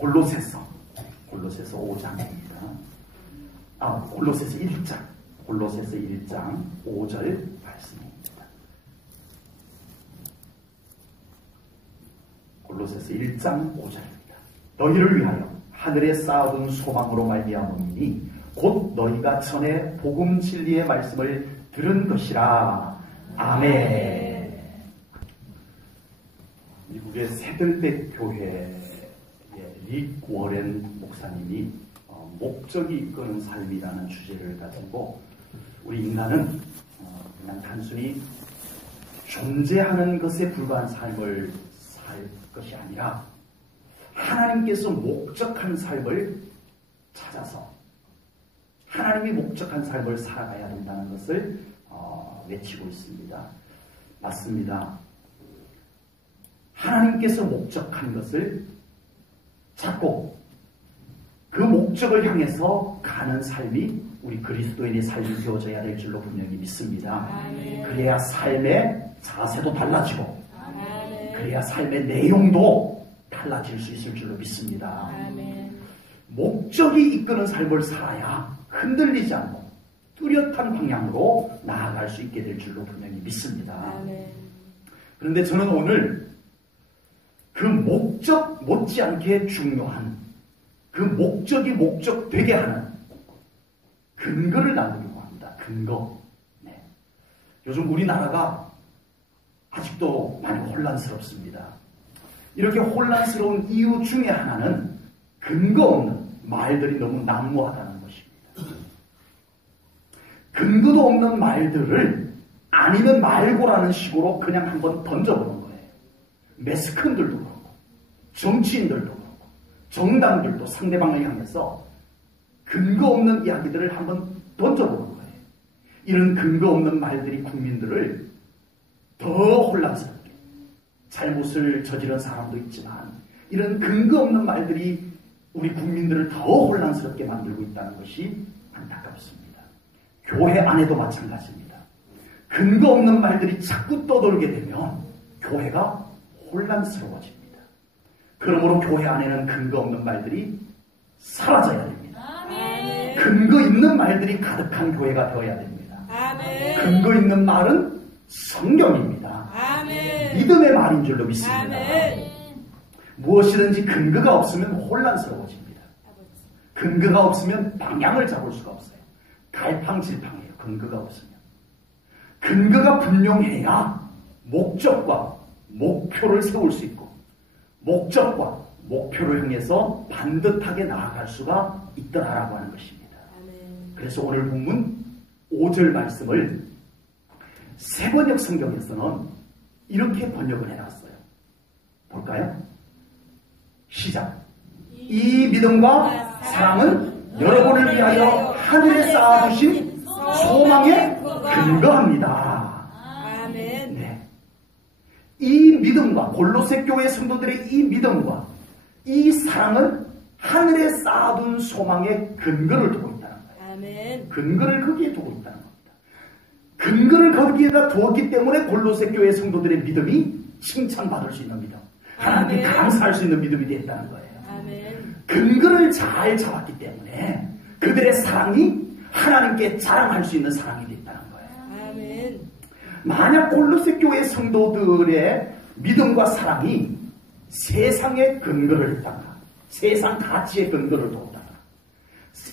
골로새서 5장입니다. 골로새서 1장 5절 말씀입니다. 골로새서 1장 5절입니다. 너희를 위하여 하늘에 쌓아둔 소망으로 말미암음이니 곧 너희가 전에 복음 진리의 말씀을 들은 것이라. 아멘. 미국의 세들백 교회의 릭 워렌 목사님이 목적이 이끄는 삶이라는 주제를 가지고 우리 인간은 그냥 단순히 존재하는 것에 불과한 삶을 살 것이 아니라 하나님께서 목적한 삶을 찾아서 하나님이 목적한 삶을 살아가야 된다는 것을 외치고 있습니다. 맞습니다. 하나님께서 목적한 것을 찾고 그 목적을 향해서 가는 삶이 우리 그리스도인의 삶이 되어져야 될 줄로 분명히 믿습니다. 아멘. 그래야 삶의 자세도 달라지고 그래야 삶의 내용도 달라질 수 있을 줄로 믿습니다. 아멘. 목적이 이끄는 삶을 살아야 흔들리지 않고 뚜렷한 방향으로 나아갈 수 있게 될 줄로 분명히 믿습니다. 아멘. 그런데 저는 오늘 그 목적 못지않게 중요한 그 목적이 목적되게 하는 근거를 나누려고 합니다. 근거. 네. 요즘 우리나라가 아직도 많이 혼란스럽습니다. 이렇게 혼란스러운 이유 중에 하나는 근거 없는 말들이 너무 난무하다는 것입니다. 근거도 없는 말들을 아니면 말고라는 식으로 그냥 한번 던져보는 거예요. 매스컴들도 그렇고 정치인들도 그렇고 정당들도 상대방을 향해서 근거 없는 이야기들을 한번 던져보는 거예요. 이런 근거 없는 말들이 국민들을 더 혼란스럽게, 잘못을 저지른 사람도 있지만 이런 근거 없는 말들이 우리 국민들을 더 혼란스럽게 만들고 있다는 것이 안타깝습니다. 교회 안에도 마찬가지입니다. 근거 없는 말들이 자꾸 떠돌게 되면 교회가 혼란스러워집니다. 그러므로 교회 안에는 근거 없는 말들이 사라져야 됩니다. 아멘. 근거 있는 말들이 가득한 교회가 되어야 됩니다. 아멘. 근거 있는 말은 성경입니다. 아멘. 믿음의 말인 줄로 믿습니다. 아멘. 무엇이든지 근거가 없으면 혼란스러워집니다. 근거가 없으면 방향을 잡을 수가 없어요. 갈팡질팡해요. 근거가 없으면. 근거가 분명해야 목적과 목표를 세울 수 있고 목적과 목표를 향해서 반듯하게 나아갈 수가 있더라라고 하는 것입니다. 아멘. 그래서 오늘 본문 5절 말씀을 새번역 성경에서는 이렇게 번역을 해놨어요. 볼까요? 시작. 이 믿음과 사랑은 여러분을 위하여 하늘에 쌓아두신 소망에 근거합니다. 아멘. 네. 이 믿음과 골로새 교회 성도들의 이 믿음과 이 사랑은 하늘에 쌓아둔 소망의 근거를 두고 있다는 거예요. 아멘. 근거를 거기에 두고 있다는 겁니다. 근거를 거기에다 두었기 때문에 골로새 교회 성도들의 믿음이 칭찬받을 수 있는 믿음, 하나님께 감사할 수 있는 믿음이 됐다는 거예요. 아멘. 근거를 잘 잡았기 때문에 그들의 사랑이 하나님께 자랑할 수 있는 사랑이 됐다는 거예요. 아멘. 만약 골로새 교회 성도들의 믿음과 사랑이 세상의 근거를 뒀다가, 세상 가치의 근거를 두었다가,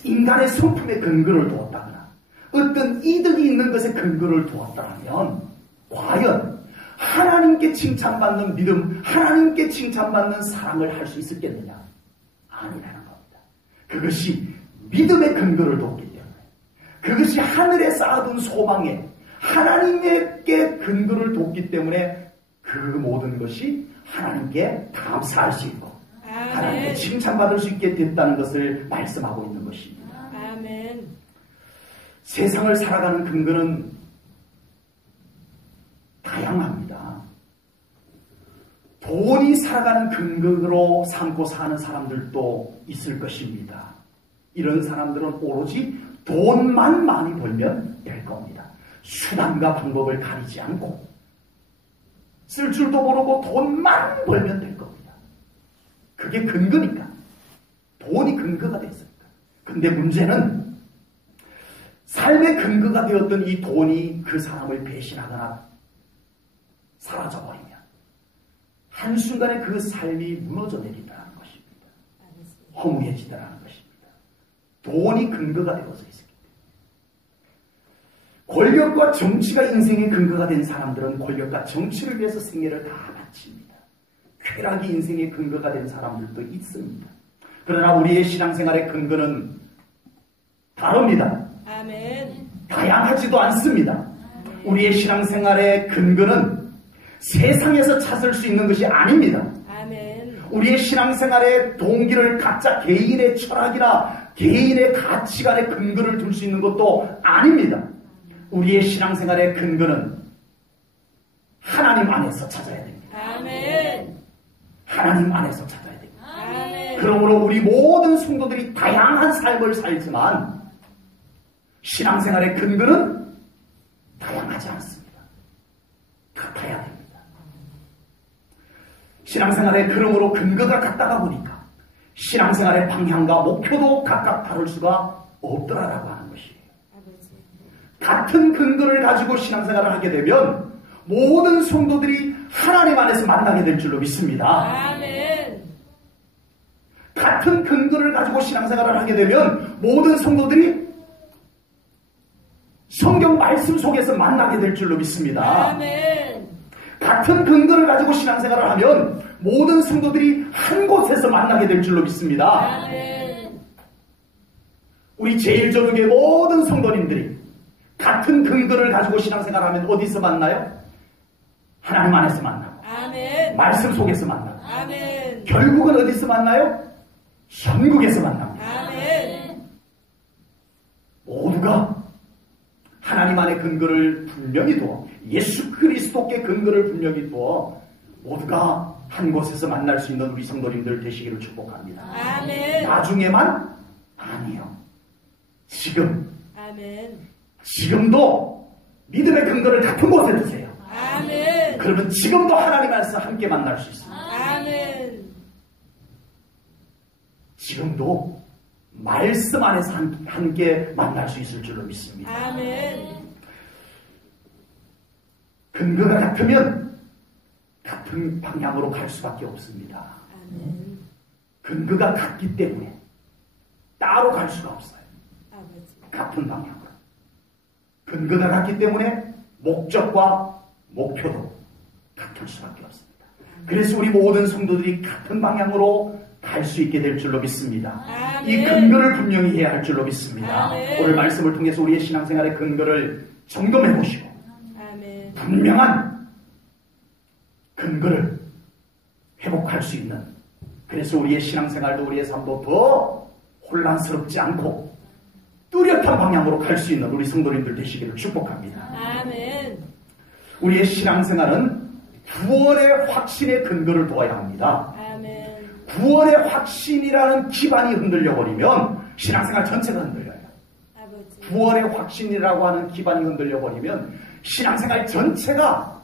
인간의 성품의 근거를 두었다거나 어떤 이득이 있는 것에 근거를 두었다면 과연 하나님께 칭찬받는 믿음, 하나님께 칭찬받는 사랑을 할 수 있었겠느냐? 아니라는 겁니다. 그것이 믿음의 근거를 두었기 때문에, 그것이 하늘에 쌓아둔 소망에 하나님께 근거를 뒀기 때문에 그 모든 것이 하나님께 감사할 수 있고 하나님께 칭찬받을 수 있게 됐다는 것을 말씀하고 있는 것입니다. 아멘. 세상을 살아가는 근거는 다양합니다. 돈이 살아가는 근거로 삼고 사는 사람들도 있을 것입니다. 이런 사람들은 오로지 돈만 많이 벌면 될 겁니다. 수단과 방법을 가리지 않고 쓸 줄도 모르고 돈만 벌면 될 겁니다. 그게 근거니까. 근거가 됐습니다. 근데 문제는 삶의 근거가 되었던 이 돈이 그 사람을 배신하거나 사라져버리면 한순간에 그 삶이 무너져 내린다는 것입니다. 허무해지더라는 것입니다. 돈이 근거가 되어서 있습니다. 권력과 정치가 인생의 근거가 된 사람들은 권력과 정치를 위해서 생애를 다 바칩니다. 쾌락이 인생의 근거가 된 사람들도 있습니다. 그러나 우리의 신앙생활의 근거는 다릅니다. 아멘. 다양하지도 않습니다. 우리의 신앙생활의 근거는 세상에서 찾을 수 있는 것이 아닙니다. 아멘. 우리의 신앙생활의 동기를 각자 개인의 철학이나 개인의 가치관의 근거를 둘 수 있는 것도 아닙니다. 우리의 신앙생활의 근거는 하나님 안에서 찾아야 됩니다. 아멘. 하나님 안에서 찾아야 됩니다. 아멘. 그러므로 우리 모든 성도들이 다양한 삶을 살지만 신앙생활의 근거는 다양하지 않습니다. 같아야 됩니다. 신앙생활의 그러므로 근거가 같다가 보니까 신앙생활의 방향과 목표도 각각 다를 수가 없더라라고 하는 것이에요. 같은 근거를 가지고 신앙생활을 하게 되면 모든 성도들이 하나님 안에서 만나게 될 줄로 믿습니다. 아멘. 같은 근거를 가지고 신앙생활을 하게 되면 모든 성도들이 성경 말씀 속에서 만나게 될 줄로 믿습니다. 아멘. 같은 근거를 가지고 신앙생활을 하면 모든 성도들이 한 곳에서 만나게 될 줄로 믿습니다. 아멘. 우리 제일저녁의 모든 성도님들이 같은 근거를 가지고 신앙생활을 하면 어디서 만나요? 하나님 안에서 만나고 아멘. 말씀 속에서 만나고 아멘. 결국은 어디서 만나요? 천국에서 만납니다. 아멘. 모두가 하나님 안의 근거를 분명히 두어 예수 그리스도께 근거를 분명히 두어 모두가 한 곳에서 만날 수 있는 우리 성도님들 되시기를 축복합니다. 아멘. 나중에만 아니요. 아멘. 지금도 믿음의 근거를 같은 곳에 두세요. 아멘. 그러면 지금도 하나님 안에서 함께 만날 수 있습니다. 아멘. 지금도 말씀 안에서 함께 만날 수 있을 줄로 믿습니다. 아멘. 근거가 같으면 같은 방향으로 갈 수밖에 없습니다. 아멘. 근거가 같기 때문에 따로 갈 수가 없어요. 아버지. 같은 방향으로. 근거가 같기 때문에 목적과 목표도 같을 수밖에 없습니다. 그래서 우리 모든 성도들이 같은 방향으로 갈 수 있게 될 줄로 믿습니다. 아멘. 이 근거를 분명히 해야 할 줄로 믿습니다. 아멘. 오늘 말씀을 통해서 우리의 신앙생활의 근거를 점검해 보시고 아멘. 분명한 근거를 회복할 수 있는, 그래서 우리의 신앙생활도 우리의 삶도 더 혼란스럽지 않고 뚜렷한 방향으로 갈 수 있는 우리 성도님들 되시기를 축복합니다. 아멘. 우리의 신앙생활은 구원의 확신의 근거를 두어야 합니다. 아멘. 구원의 확신이라는 기반이 흔들려버리면 신앙생활 전체가 흔들려요. 아버지. 구원의 확신이라고 하는 기반이 흔들려버리면 신앙생활 전체가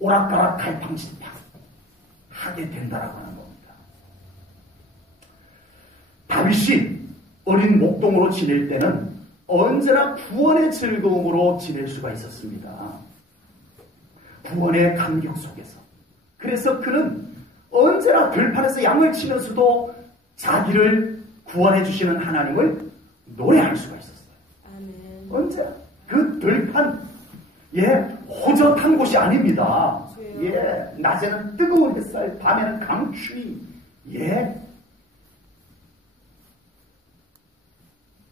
오락가락 갈팡질팡 하게 된다라고 하는 겁니다. 다윗이 어린 목동으로 지낼 때는 언제나 구원의 즐거움으로 지낼 수가 있었습니다. 구원의 감격 속에서. 그래서 그는 언제나 들판에서 양을 치면서도 자기를 구원해 주시는 하나님을 노래할 수가 있었어요. 아멘. 언제나 그 들판, 호젓한 곳이 아닙니다. 낮에는 뜨거운 햇살, 밤에는 강추위,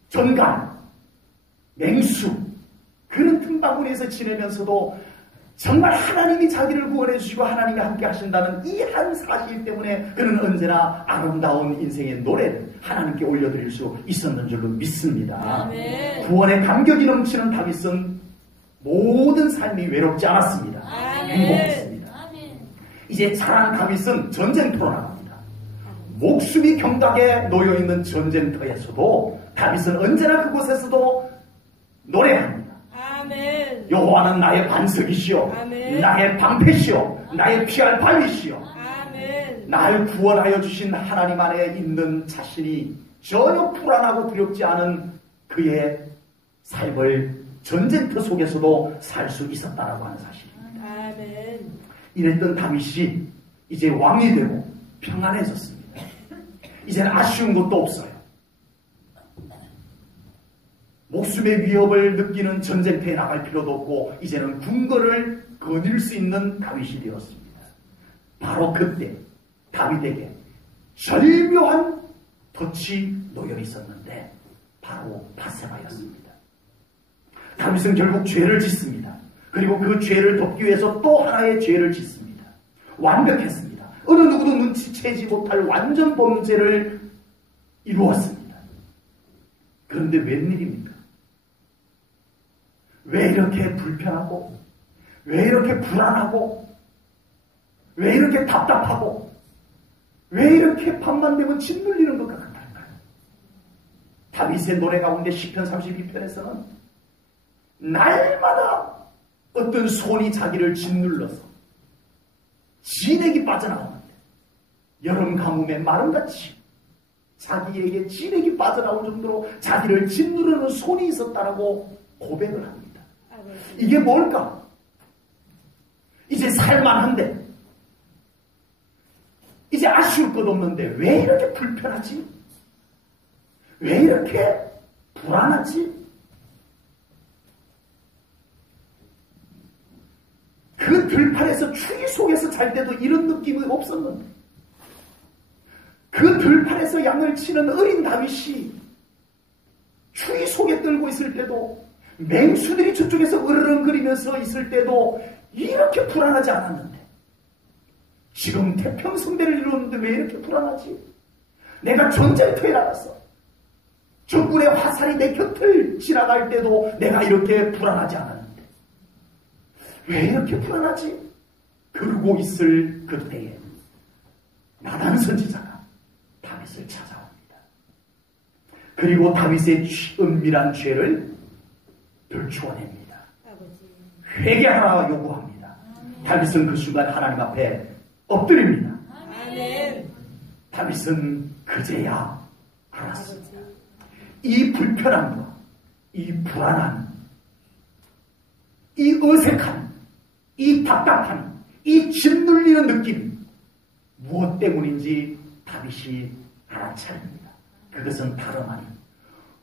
전갈, 맹수, 그런 틈바구니에서 지내면서도 정말 하나님이 자기를 구원해 주시고 하나님이 함께 하신다는 이 한 사실 때문에 그는 언제나 아름다운 인생의 노래를 하나님께 올려드릴 수 있었는 줄로 믿습니다. 아멘. 구원의 감격이 넘치는 다윗은 모든 삶이 외롭지 않았습니다. 아멘. 행복했습니다. 아멘. 이제 자란 다윗은 전쟁터로 나갑니다. 목숨이 경각에 놓여있는 전쟁터에서도 다윗은 언제나 그곳에서도 노래합니다. 아멘. 여호와는 나의 반석이시오, 아멘. 나의 방패시오, 나의 피할 바위시오. 아멘. 아멘. 날 구원하여 주신 하나님 안에 있는 자신이 전혀 불안하고 두렵지 않은 그의 삶을 전쟁터 속에서도 살 수 있었다라고 하는 사실입니다. 아멘. 이랬던 다윗이 이제 왕이 되고 평안해졌습니다. 이제는 아쉬운 것도 없어요. 목숨의 위협을 느끼는 전쟁터에 나갈 필요도 없고 이제는 궁궐을 거닐 수 있는 다윗이 되었습니다. 바로 그때 다윗에게 절묘한 덫이 놓여 있었는데 바로 바세바였습니다. 다윗은 결국 죄를 짓습니다. 그리고 그 죄를 덮기 위해서 또 하나의 죄를 짓습니다. 완벽했습니다. 어느 누구도 눈치채지 못할 완전 범죄를 이루었습니다. 그런데 웬일입니까? 왜 이렇게 불편하고 왜 이렇게 불안하고 왜 이렇게 답답하고 왜 이렇게 밤만 되면 짓눌리는 것 같을까요? 다윗의 노래 가운데 시편 32편에서는 날마다 어떤 손이 자기를 짓눌러서 진액이 빠져나오는데 여름 가뭄에 마름같이 자기에게 진액이 빠져나올 정도로 자기를 짓누르는 손이 있었다라고 고백을 합니다. 이게 뭘까? 이제 살만한데 이제 아쉬울 것 없는데 왜 이렇게 불편하지? 왜 이렇게 불안하지? 그 들판에서 추위 속에서 잘 때도 이런 느낌이 없었는데 그 들판에서 양을 치는 어린 다윗이 추위 속에 떨고 있을 때도 맹수들이 저쪽에서 으르렁거리면서 있을 때도 이렇게 불안하지 않았는데 지금 태평성대를 이루는데 왜 이렇게 불안하지? 내가 전쟁터에 나갔어. 적군의 화살이 내 곁을 지나갈 때도 내가 이렇게 불안하지 않았는데 왜 이렇게 불안하지? 그러고 있을 그때에 나단 선지자가 다윗을 찾아옵니다. 그리고 다윗의 은밀한 죄를 들추어냅니다. 회개하라 요구합니다. 다윗은 그 순간 하나님 앞에 엎드립니다. 아멘. 다윗은 그제야 알았습니다. 이 불편함과 이 불안함, 이 어색함, 이 답답함, 이 짓눌리는 느낌 무엇 때문인지 다윗이 알아차립니다. 그것은 다름 아닌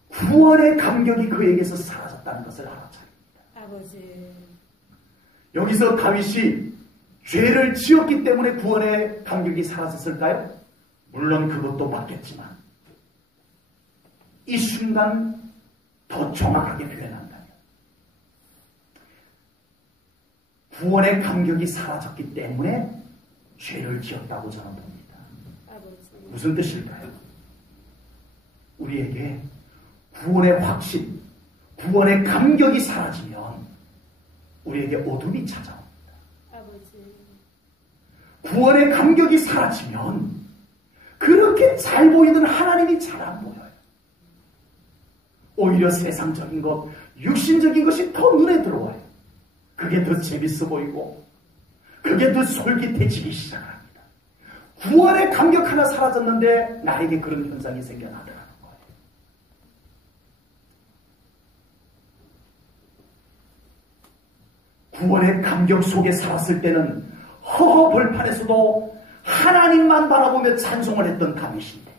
구원의 감격이 그에게서 사라졌다는 것을 알아차립니다. 아버지. 여기서 다윗이 죄를 지었기 때문에 구원의 감격이 사라졌을까요? 물론 그것도 맞겠지만 이 순간 더 정확하게 표현한다면 구원의 감격이 사라졌기 때문에 죄를 지었다고 저는 봅니다. 아버지. 무슨 뜻일까요? 우리에게 구원의 확신, 구원의 감격이 사라지면 우리에게 어둠이 찾아옵니다. 아버지. 구원의 감격이 사라지면 그렇게 잘 보이는 하나님이 잘 안 보여요. 오히려 세상적인 것, 육신적인 것이 더 눈에 들어와요. 그게 더 재밌어 보이고 그게 더 솔깃해지기 시작합니다. 구원의 감격 하나 사라졌는데 나에게 그런 현상이 생겨나더라는 거예요. 구원의 감격 속에 살았을 때는 허허 벌판에서도 하나님만 바라보며 찬송을 했던 다윗인데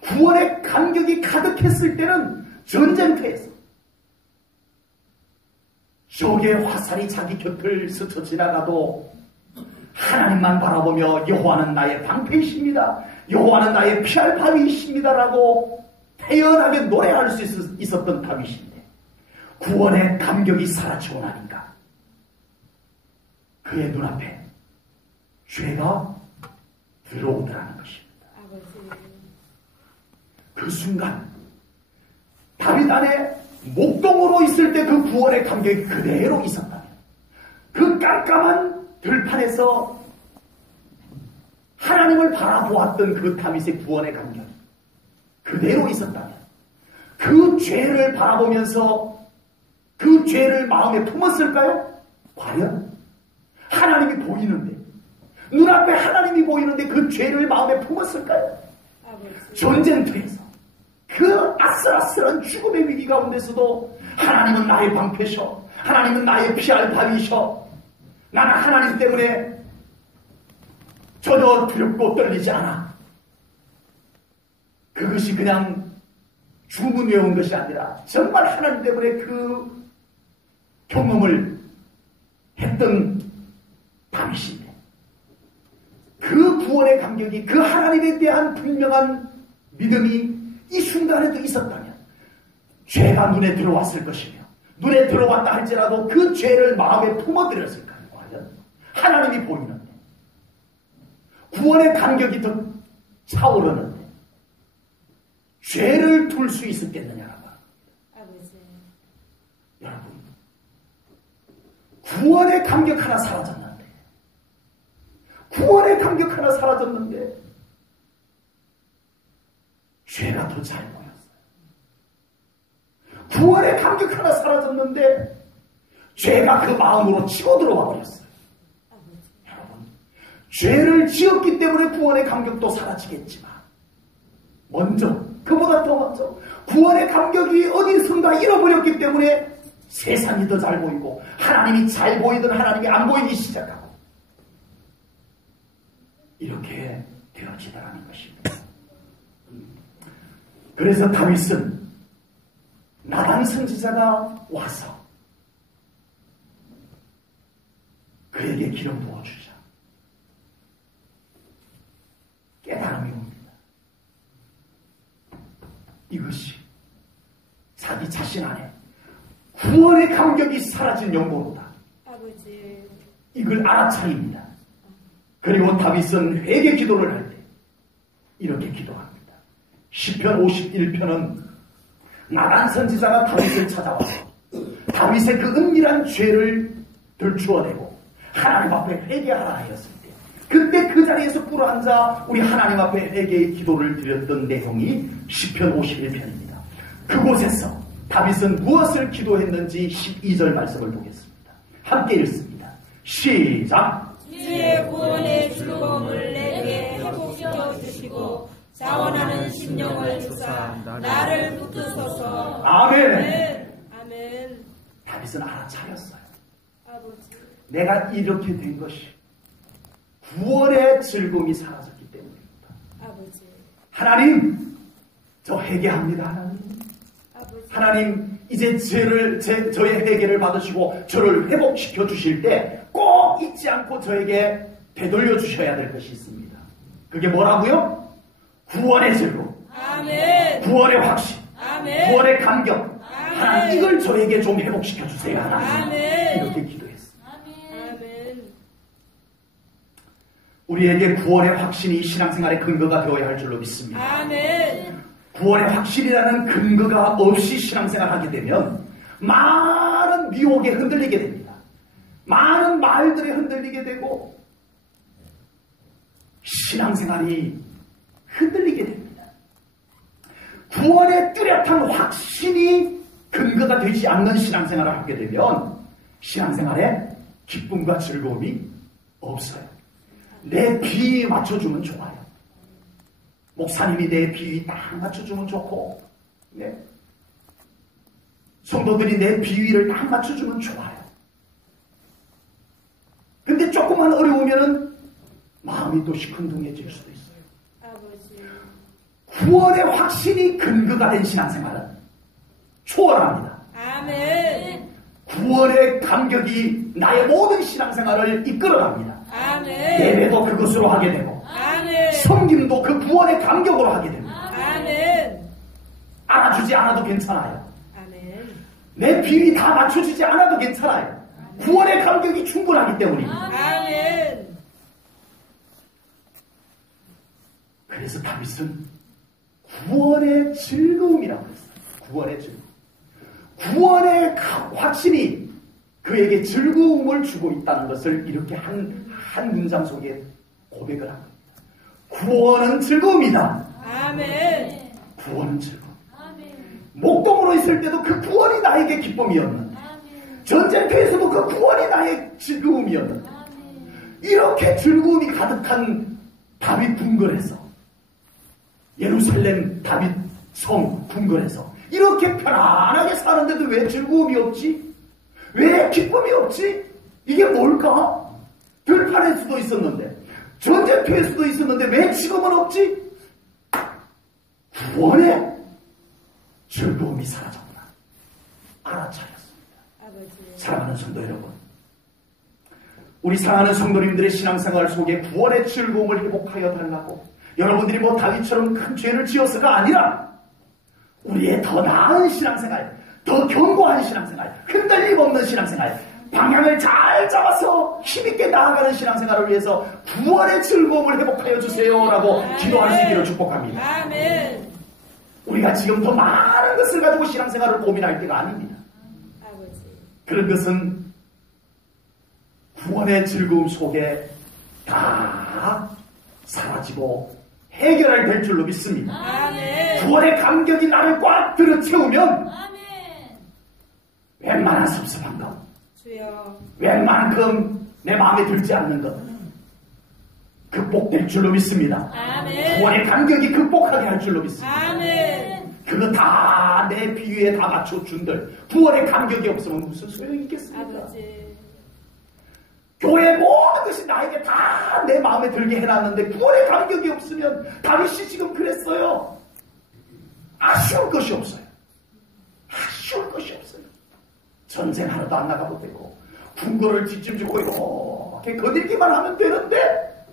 구원의 감격이 가득했을 때는 전쟁터에서 적의 화살이 자기 곁을 스쳐 지나가도 하나님만 바라보며 여호와는 나의 방패이십니다. 여호와는 나의 피할 바위이십니다라고 태연하게 노래할 수 있었던 다윗인데 구원의 감격이 사라지고 나니까 그의 눈앞에 죄가 들어오더라는 것입니다. 아버지. 그 순간 다윗 안에 목동으로 있을 때 그 구원의 감격이 그대로 있었다면 그 깜깜한 들판에서 하나님을 바라보았던 그 다윗의 구원의 감격이 그대로 있었다면 그 죄를 바라보면서 그 죄를 마음에 품었을까요? 과연 하나님이 보이는데 눈앞에 하나님이 보이는데 그 죄를 마음에 품었을까요? 아버지. 전쟁터에서 그 아슬아슬한 죽음의 위기 가운데서도 하나님은 나의 방패셔, 하나님은 나의 피할 바위셔, 나는 하나님 때문에 전혀 두렵고 떨리지 않아. 그것이 그냥 주문 외운 것이 아니라 정말 하나님 때문에 그 경험을 했던 다윗인데, 그 구원의 감격이, 그 하나님에 대한 분명한 믿음이 이 순간에도 있었다면 죄가 눈에 들어왔을 것이며, 눈에 들어왔다 할지라도 그 죄를 마음에 품어들였을까요? 과연 하나님이 보이는데, 구원의 감격이 더 차오르는데 죄를 둘 수 있었겠느냐라고. 아버지. 여러분, 구원의 감격 하나 사라졌는데, 구원의 감격 하나 사라졌는데 죄가 더 잘 보였어요. 구원의 감격 하나 사라졌는데 죄가 그 마음으로 치고 들어와 버렸어요. 여러분, 죄를 지었기 때문에 구원의 감격도 사라지겠지만, 먼저, 그보다 더 먼저 구원의 감격이 어디선가 잃어버렸기 때문에 세상이 더 잘 보이고, 하나님이 잘 보이든 하나님이 안 보이기 시작하고, 이렇게 되어지더라는 것입니다. 그래서 다윗은 나단 선지자가 와서 그에게 기름 부어주자 깨달음이 옵니다. 이것이 자기 자신 안에 구원의 감격이 사라진 영혼이다. 아버지. 이걸 알아차립니다. 그리고 다윗은 회개 기도를 할 때 이렇게 기도합니다. 시편 51편은 나단 선지자가 다윗을 찾아와서 다윗의 그 은밀한 죄를 들추어내고 하나님 앞에 회개하라 하였을 때, 그때 그 자리에서 꿇어앉아 우리 하나님 앞에 회개의 기도를 드렸던 내용이 시편 51편입니다. 그곳에서 다윗은 무엇을 기도했는지 12절 말씀을 보겠습니다. 함께 읽습니다. 시작. 주의 구원의 즐거움을 내게 회복시켜 주시고 자원하는 심령을 주사 나를 붙드소서. 아멘. 아멘. 다윗은 알아차렸어요. 아버지. 내가 이렇게 된 것이 구원의 즐거움이 사라졌기 때문입니다. 아버지. 하나님, 저 회개합니다. 하나님. 아버지. 하나님, 이제 저의 회개를 받으시고 저를 회복시켜 주실 때 꼭 잊지 않고 저에게 되돌려 주셔야 될 것이 있습니다. 그게 뭐라고요? 구원의 즐거움, 아멘. 구원의 확신, 아멘. 구원의 감격. 아멘. 하나님, 이걸 저에게 좀 회복시켜 주세요. 하나님. 아멘. 이렇게 기도했어요. 아멘. 우리에게 구원의 확신이 신앙생활의 근거가 되어야 할 줄로 믿습니다. 아멘. 구원의 확신이라는 근거가 없이 신앙생활하게 되면 많은 미혹에 흔들리게 됩니다. 많은 말들에 흔들리게 되고 신앙생활이 흔들리게 됩니다. 구원의 뚜렷한 확신이 근거가 되지 않는 신앙생활을 하게 되면 신앙생활에 기쁨과 즐거움이 없어요. 내 비위에 맞춰주면 좋아요. 목사님이 내 비위 딱 맞춰주면 좋고, 네. 성도들이 내 비위를 딱 맞춰주면 좋아요. 근데 조금만 어려우면은 마음이 또 시큰둥해질 수도 있어요. 아버지. 구원의 확신이 근거가 된 신앙생활은 초월합니다. 아멘. 구원의 감격이 나의 모든 신앙생활을 이끌어갑니다. 아멘. 예배도 그것으로 하게 되고, 아멘. 섬김도 그 구원의 감격으로 하게 됩니다. 아멘. 알아주지 않아도 괜찮아요. 아멘. 내 비위 다 맞춰주지 않아도 괜찮아요. 구원의 감격이 충분하기 때문입니다. 아멘. 그래서 다윗은 구원의 즐거움이라고 했어요. 구원의 즐거움. 구원의 확신이 그에게 즐거움을 주고 있다는 것을 이렇게 한 문장 속에 고백을 합니다. 구원은 즐거움이다. 아멘. 구원은 즐거움. 목동으로 있을 때도 그 구원이 나에게 기쁨이었는데, 전쟁터에서도 그 구원이 나의 즐거움이었는데, 이렇게 즐거움이 가득한 다윗 궁궐에서, 예루살렘 다윗 성 궁궐에서 이렇게 편안하게 사는데도 왜 즐거움이 없지? 왜 기쁨이 없지? 이게 뭘까? 들판일 수도 있었는데, 전쟁터일 수도 있었는데 왜 지금은 없지? 구원의 즐거움이 사라졌구나 알아차렸습니다. 아버지. 사랑하는 성도 여러분, 우리 사랑하는 성도님들의 신앙생활 속에 구원의 즐거움을 회복하여 달라고, 여러분들이 뭐 다윗처럼 큰 죄를 지어서가 아니라 우리의 더 나은 신앙생활, 더 견고한 신앙생활, 흔들림 없는 신앙생활, 방향을 잘 잡아서 힘있게 나아가는 신앙생활을 위해서 구원의 즐거움을 회복하여 주세요라고 기도할 수 있기를 축복합니다. 아멘. 우리가 지금 더 많은 것을 가지고 신앙생활을 고민할 때가 아닙니다. 아버지. 그런 것은 구원의 즐거움 속에 다 사라지고 해결할 될 줄로 믿습니다. 아멘. 구원의 감격이 나를 꽉 들어채우면 아멘. 웬만한 섭섭한 것, 주여. 웬만큼 내 마음에 들지 않는 것 극복될 줄로 믿습니다. 아멘. 구원의 감격이 극복하게 할 줄로 믿습니다. 아멘. 그거 다 내 비유에 다 맞춰준들 구원의 감격이 없으면 무슨 소용이 있겠습니까? 아버지. 교회 모든 것이 나에게 다 내 마음에 들게 해놨는데 구원의 감격이 없으면, 다윗이 지금 그랬어요. 아쉬울 것이 없어요. 아쉬울 것이 없어요. 전쟁 하나도 안 나가도 되고 궁궐을 뒷짐지고 이렇게 거들기만 하면 되는데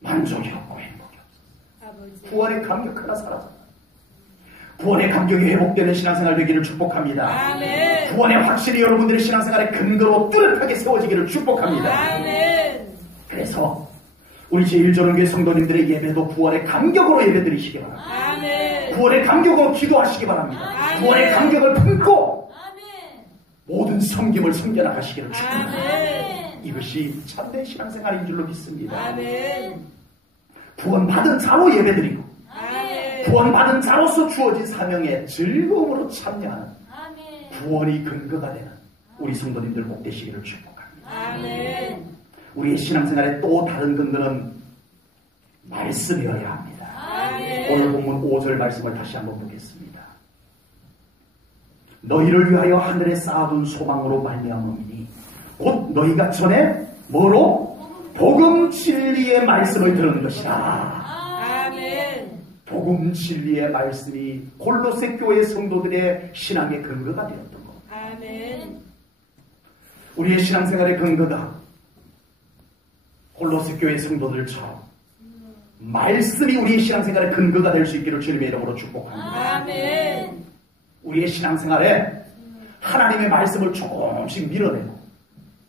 만족이 없고 행복이 없어요. 아버지. 구원의 감격 하나 사라졌다. 구원의 감격이 회복되는 신앙생활 되기를 축복합니다. 아멘. 구원의 확신이 여러분들의 신앙생활의 근거로 뚜렷하게 세워지기를 축복합니다. 아멘. 그래서 우리 제1조론교회 성도님들의 예배도 구원의 감격으로 예배드리시기 바랍니다. 아멘. 구원의 감격으로 기도하시기 바랍니다. 아멘. 구원의 감격을 품고 아멘. 모든 섬김을 섬겨나가시기를 축복합니다. 아멘. 이것이 참된 신앙생활인 줄로 믿습니다. 아멘. 구원받은 자로 예배드리고 아멘. 구원받은 자로서 주어진 사명에 즐거움으로 참여하는 아멘. 구원이 근거가 되는 우리 성도님들 복 되시기를 축복합니다. 아멘. 우리의 신앙생활의 또 다른 근거는 말씀이어야 합니다. 아멘. 오늘 본문 5절 말씀을 다시 한번 보겠습니다. 너희를 위하여 하늘에 쌓아둔 소망으로 말미암음이니 곧 너희가 전에 뭐로? 복음 진리의 말씀을 들은 것이라. 아멘. 복음 진리의 말씀이 골로새 교회 성도들의 신앙의 근거가 되었던 것. 아멘. 우리의 신앙생활의 근거가 골로새 교회 성도들처럼 말씀이 우리의 신앙생활의 근거가 될 수 있기를 주님의 이름으로 축복합니다. 아멘. 우리의 신앙생활에 하나님의 말씀을 조금씩 밀어내고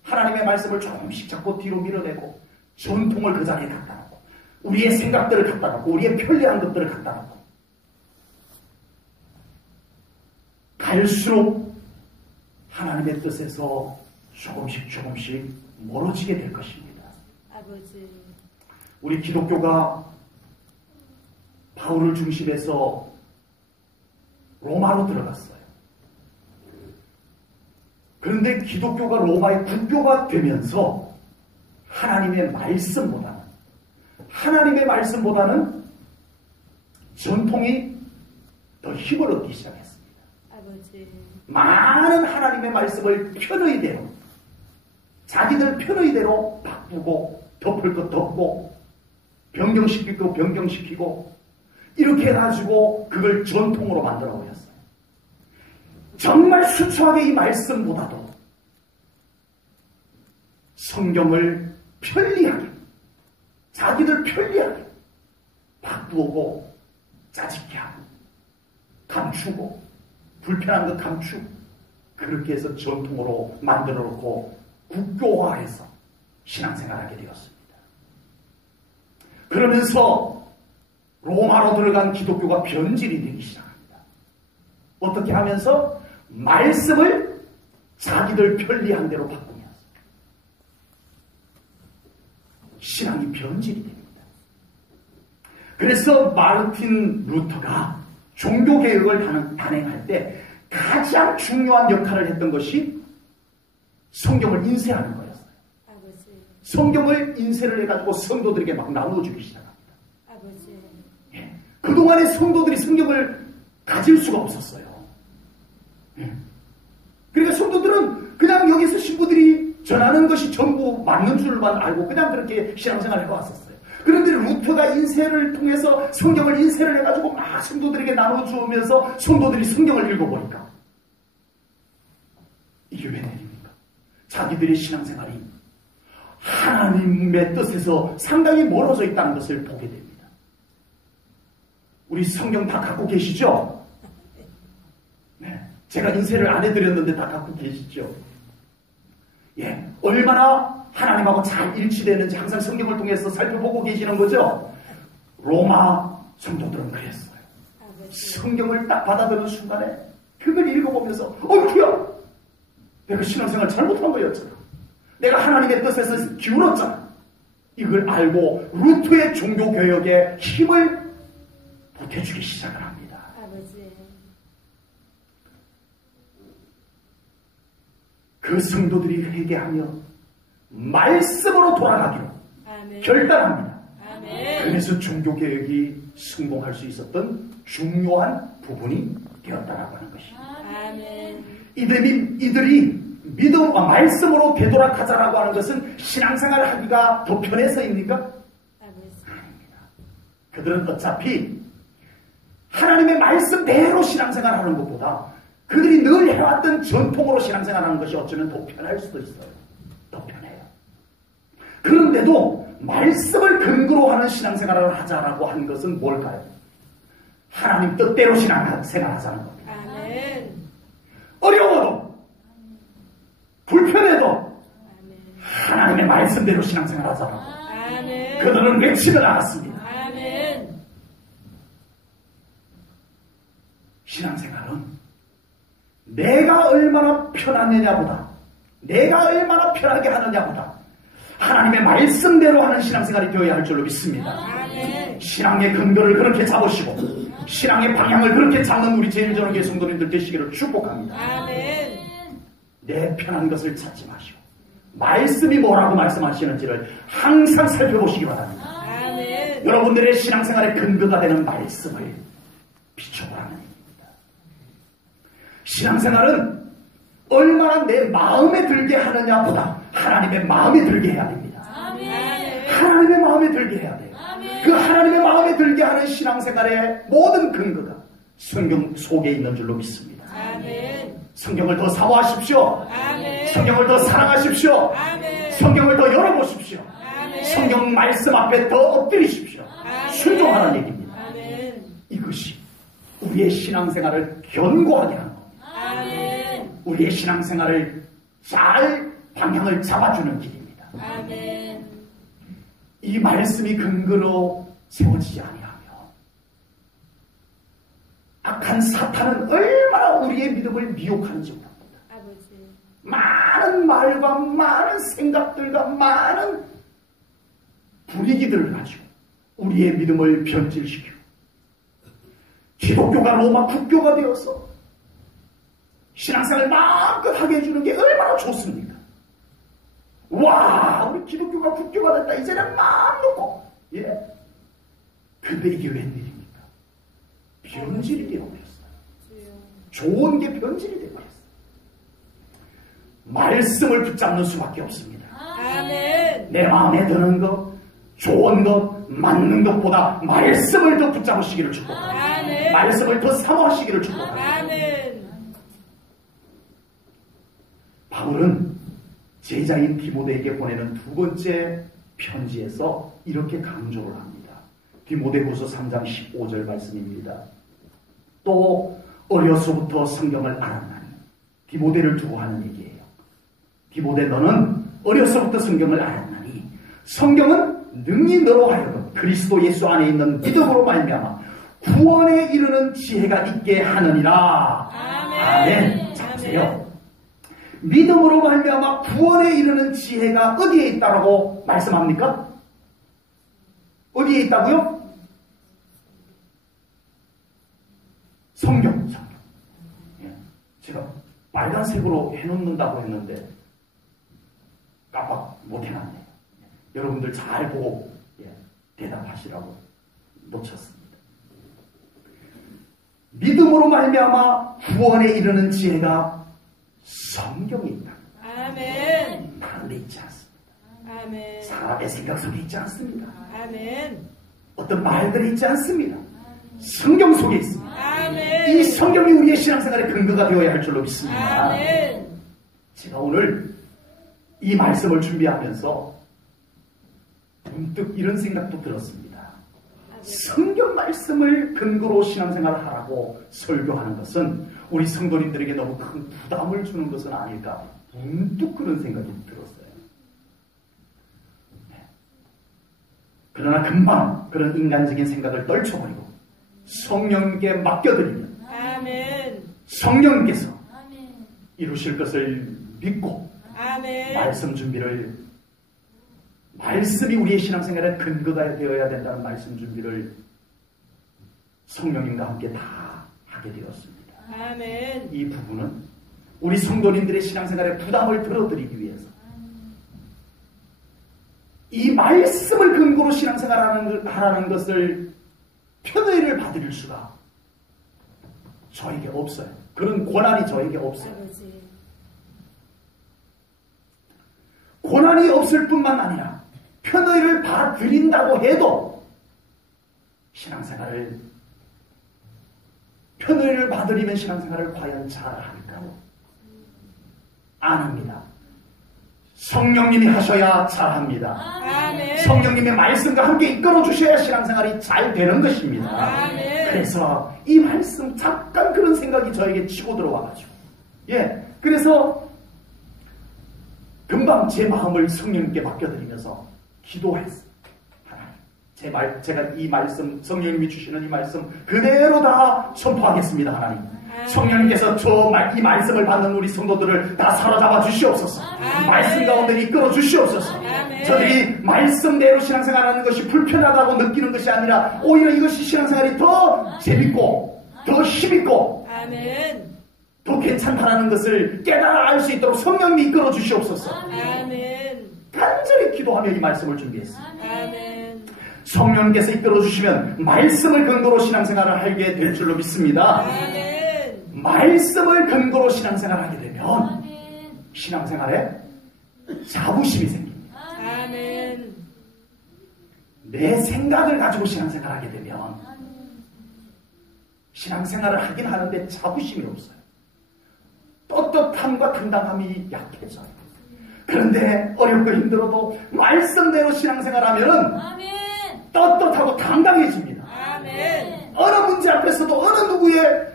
하나님의 말씀을 조금씩 자꾸 뒤로 밀어내고 전통을 그 자리에 갖다 놓고 우리의 생각들을 갖다 놓고 우리의 편리한 것들을 갖다 놓고 갈수록 하나님의 뜻에서 조금씩 멀어지게 될 것입니다. 아버지. 우리 기독교가 바울을 중심해서 로마로 들어갔어요. 그런데 기독교가 로마의 국교가 되면서 하나님의 말씀보다는 전통이 더 힘을 얻기 시작했습니다. 아버지. 많은 하나님의 말씀을 편의대로 자기들 편의대로 바꾸고 덮을 것 덮고 변경시킬 거 변경시키고 이렇게 해가지고 그걸 전통으로 만들어 버렸어요. 정말 수초하게 이 말씀보다도 성경을 편리하게 자기들 편리하게 바꾸고 짜집게 하고 감추고 불편한 거 감추고 그렇게 해서 전통으로 만들어 놓고 국교화해서 신앙생활하게 되었습니다. 그러면서 로마로 들어간 기독교가 변질이 되기 시작합니다. 어떻게 하면서? 말씀을 자기들 편리한 대로 바꾸면서 신앙이 변질이 됩니다. 그래서 마르틴 루터가 종교개혁을 단행할 때 가장 중요한 역할을 했던 것이 성경을 인쇄하는 거였어요. 성경을 인쇄를 해가지고 성도들에게 막 나누어주기 시작합니다. 아버지. 예. 그동안에 성도들이 성경을 가질 수가 없었어요. 예. 그러니까 성도들은 그냥 여기서 신부들이 전하는 것이 전부 맞는 줄만 알고 그냥 그렇게 신앙생활을 해왔었어요. 그런데 루터가 인쇄를 통해서 성경을 인쇄를 해가지고 막 성도들에게 나눠주면서 성도들이 성경을 읽어보니까 이게 웬일입니까? 자기들의 신앙생활이 하나님의 뜻에서 상당히 멀어져 있다는 것을 보게 됩니다. 우리 성경 다 갖고 계시죠? 네, 제가 인쇄를 안 해드렸는데 다 갖고 계시죠? 예, 얼마나 하나님하고 잘 일치되는지 항상 성경을 통해서 살펴보고 계시는 거죠? 로마 성도들은 그랬어요. 성경을 딱 받아들는 순간에 그걸 읽어보면서 어이구야! 내가 신앙생활 잘못한 거였잖아. 내가 하나님의 뜻에서 기울었잖아. 이걸 알고 루터의 종교개혁에 힘을 보태주기 시작을 합니다. 아버지. 그 성도들이 회개하며 말씀으로 돌아가기로 아멘. 결단합니다. 아멘. 그래서 종교개혁이 성공할 수 있었던 중요한 부분이 되었다라고 하는 것입니다. 아멘. 이들이 말씀으로 되돌아가자라고 하는 것은 신앙생활을 하기가 더 편해서입니까? 아닙니다. 그들은 어차피 하나님의 말씀대로 신앙생활하는 것보다 그들이 늘 해왔던 전통으로 신앙생활하는 것이 어쩌면 더 편할 수도 있어요. 더 편해요. 그런데도 말씀을 근거로 하는 신앙생활을 하자라고 한 것은 뭘까요? 하나님 뜻대로 신앙생활하자는 겁니다. 아멘. 어려워도 불편해도 아멘. 하나님의 말씀대로 신앙생활하자라고 아멘. 그들은 외치를 않았습니다. 아멘. 신앙생활은 내가 얼마나 편하느냐보다 내가 얼마나 편하게 하느냐보다 하나님의 말씀대로 하는 신앙생활이 되어야 할 줄로 믿습니다. 아멘. 신앙의 근거를 그렇게 잡으시고 신앙의 방향을 그렇게 잡는 우리 제일전원교회 성도님들 되시기를 축복합니다. 아멘. 내 편한 것을 찾지 마시고 말씀이 뭐라고 말씀하시는지를 항상 살펴보시기 바랍니다. 아멘. 여러분들의 신앙생활의 근거가 되는 말씀을 비춰보라는 얘기입니다. 신앙생활은 얼마나 내 마음에 들게 하느냐보다 하나님의 마음에 들게 해야 됩니다. 아멘. 하나님의 마음에 들게 해야 돼요. 아멘. 그 하나님의 마음에 들게 하는 신앙생활의 모든 근거가 성경 속에 있는 줄로 믿습니다. 아멘. 성경을 더 사모하십시오. 아멘. 성경을 더 사랑하십시오. 아멘. 성경을 더 열어보십시오. 아멘. 성경 말씀 앞에 더 엎드리십시오. 아멘. 순종하는 얘기입니다. 아멘. 이것이 우리의 신앙생활을 견고하게 하는 겁니다. 아멘. 우리의 신앙생활을 잘 방향을 잡아주는 길입니다. 아멘. 이 말씀이 근거로 세워지지 아니하며 악한 사탄은 얼마나 우리의 믿음을 미혹하는지 모릅니다. 아버지. 많은 말과 많은 생각들과 많은 분위기들을 가지고 우리의 믿음을 변질시키고 기독교가 로마 국교가 되어서 신앙생활을 마음껏 하게 해주는 게 얼마나 좋습니까? 와, 우리 기독교가 국교가 됐다. 이제는 마음 놓고. 예? 근데 이게 웬일입니까? 변질이 되어버렸어요. 좋은 게 변질이 되어버렸어요. 말씀을 붙잡는 수밖에 없습니다. 아멘. 내 마음에 드는 것, 좋은 것, 맞는 것보다 말씀을 더 붙잡으시기를 축복합니다. 아멘. 말씀을 더 사모하시기를 축복합니다. 아멘. 바울은 제자인 디모데에게 보내는 두 번째 편지에서 이렇게 강조를 합니다. 디모데후서 3장 15절 말씀입니다. 또 어려서부터 성경을 알았나니 디모데를 두고 하는 얘기예요. 디모데 너는 어려서부터 성경을 알았나니 성경은 능히 너로 하여금 그리스도 예수 안에 있는 믿음으로 말미암아 구원에 이르는 지혜가 있게 하느니라. 아멘. 자 보세요. 믿음으로 말미암아 구원에 이르는 지혜가 어디에 있다라고 말씀합니까? 어디에 있다고요? 성경. 예. 제가 빨간색으로 해놓는다고 했는데 깜빡 못 해놨네요. 여러분들 잘 보고 대답하시라고 놓쳤습니다. 믿음으로 말미암아 구원에 이르는 지혜가 성경에 있다. 아멘. 다른 데 있지 않습니다. 아멘. 사람의 생각 속에 있지 않습니다. 아멘. 어떤 말들이 있지 않습니다. 성경 속에 있습니다. 아멘. 이 성경이 우리의 신앙생활의 근거가 되어야 할 줄로 믿습니다. 아멘. 제가 오늘 이 말씀을 준비하면서 문득 이런 생각도 들었습니다. 성경 말씀을 근거로 신앙생활을 하라고 설교하는 것은 우리 성도님들에게 너무 큰 부담을 주는 것은 아닐까, 문득 그런 생각이 들었어요. 그러나 금방 그런 인간적인 생각을 떨쳐버리고 성령께 맡겨드리면 아멘. 성령께서 이루실 것을 믿고 아멘. 말씀 준비를, 말씀이 우리의 신앙생활의 근거가 되어야 된다는 말씀 준비를 성령님과 함께 다 하게 되었습니다. 아멘. 이 부분은 우리 성도님들의 신앙생활에 부담을 덜어드리기 위해서 이 말씀을 근거로 신앙생활하라는 것을 편의를 받을 수가 저에게 없어요. 그런 권한이 저에게 없어요. 아버지. 권한이 없을 뿐만 아니라 편의를 받아들인다고 해도 신앙생활을, 편의를 받으려면 신앙생활을 과연 잘할까요? 아닙니다. 성령님이 하셔야 잘합니다. 아멘. 성령님의 말씀과 함께 이끌어 주셔야 신앙생활이 잘 되는 것입니다. 아멘. 그래서 이 말씀, 잠깐 그런 생각이 저에게 치고 들어와가지고, 그래서 금방 제 마음을 성령님께 맡겨드리면서 기도했어요. 하나님, 제가 이 말씀, 성령님이 주시는 이 말씀 그대로 다 선포하겠습니다. 하나님, 성령님께서 이 말씀을 받는 우리 성도들을 다 사로잡아 주시옵소서. 말씀 가운데 이끌어 주시옵소서. 저들이 말씀대로 신앙생활하는 것이 불편하다고 느끼는 것이 아니라 오히려 이것이 신앙생활이 더 재밌고 더 힘있고 아멘. 더 괜찮다라는 것을 깨달아 알 수 있도록 성령님이 이끌어 주시옵소서. 아멘. 간절히 기도하며 이 말씀을 준비했습니다. 아멘. 성령님께서 이끌어 주시면 말씀을 근거로 신앙생활을 하게 될 줄로 믿습니다. 아멘. 말씀을 근거로 신앙생활을 하게 되면 신앙생활에 자부심이 생깁니다. 아멘. 내 생각을 가지고 신앙생활을 하게 되면 신앙생활을 하긴 하는데 자부심이 없어요. 떳떳함과 당당함이 약해져요. 그런데 어렵고 힘들어도 말씀대로 신앙생활하면은 떳떳하고 당당해집니다. 아멘. 어느 문제 앞에서도, 어느 누구의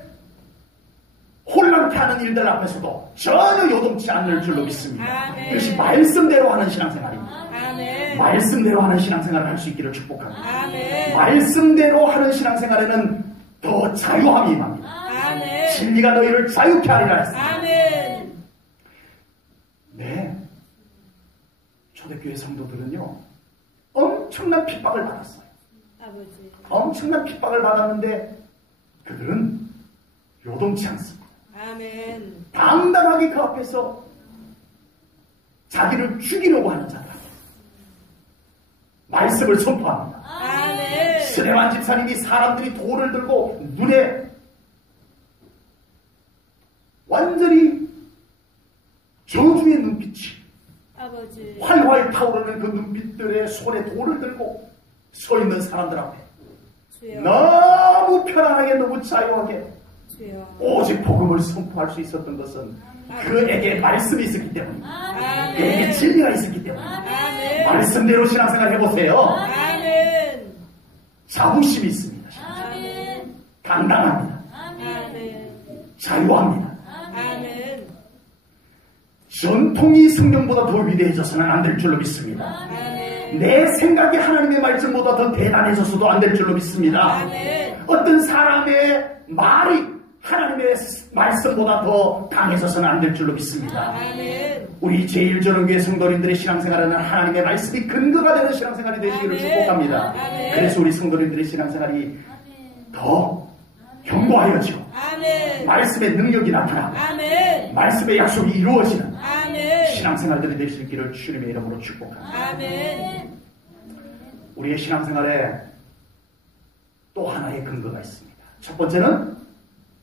혼란케 하는 일들 앞에서도 전혀 요동치 않을 줄로 믿습니다. 아멘. 이것이 말씀대로 하는 신앙생활입니다. 아멘. 말씀대로 하는 신앙생활을 할 수 있기를 축복합니다. 아멘. 말씀대로 하는 신앙생활에는 더 자유함이 임합니다. 아멘. 진리가 너희를 자유케 하리라 했습니다. 아멘. 네, 초대교회 성도들은요 엄청난 핍박을 받았어요. 아버지. 엄청난 핍박을 받았는데 그들은 요동치 않습니다. 아멘. 당당하게 그 앞에서 자기를 죽이려고 하는 자들 말씀을 선포합니다. 아멘. 스데반 집사님이 사람들이 돌을 들고 눈에 완전히 저주의 눈빛이 아버지. 활활 타오르는 그 눈빛들의 손에 돌을 들고 서 있는 사람들 앞에 주여. 너무 편안하게, 너무 자유하게 주여. 오직 복음을 선포할 수 있었던 것은 그에게 말씀이 있었기 때문입니다. 그에게 진리가 있었기 때문입니다. 아멘. 말씀대로 신앙생활 해보세요. 아멘. 자부심이 있습니다. 아멘. 당당합니다. 아멘. 자유합니다. 아멘. 전통이 성경보다 더 위대해져서는 안 될 줄로 믿습니다. 아멘. 내 생각이 하나님의 말씀보다 더 대단해져서도 안 될 줄로 믿습니다. 아멘. 어떤 사람의 말이 하나님의 말씀보다 더 강해져서는 안 될 줄로 믿습니다. 아멘. 우리 제1전원교회 성도님들의 신앙생활에는 하나님의 말씀이 근거가 되는 신앙생활이 되시기를 아멘. 축복합니다. 아멘. 그래서 우리 성도님들의 신앙생활이 더 견고하여지고 아멘. 말씀의 능력이 나타나고 아멘. 말씀의 약속이 이루어지는 아멘. 신앙생활들이 될 수 있기를 주님의 이름으로 축복합니다. 아멘. 우리의 신앙생활에 또 하나의 근거가 있습니다. 첫 번째는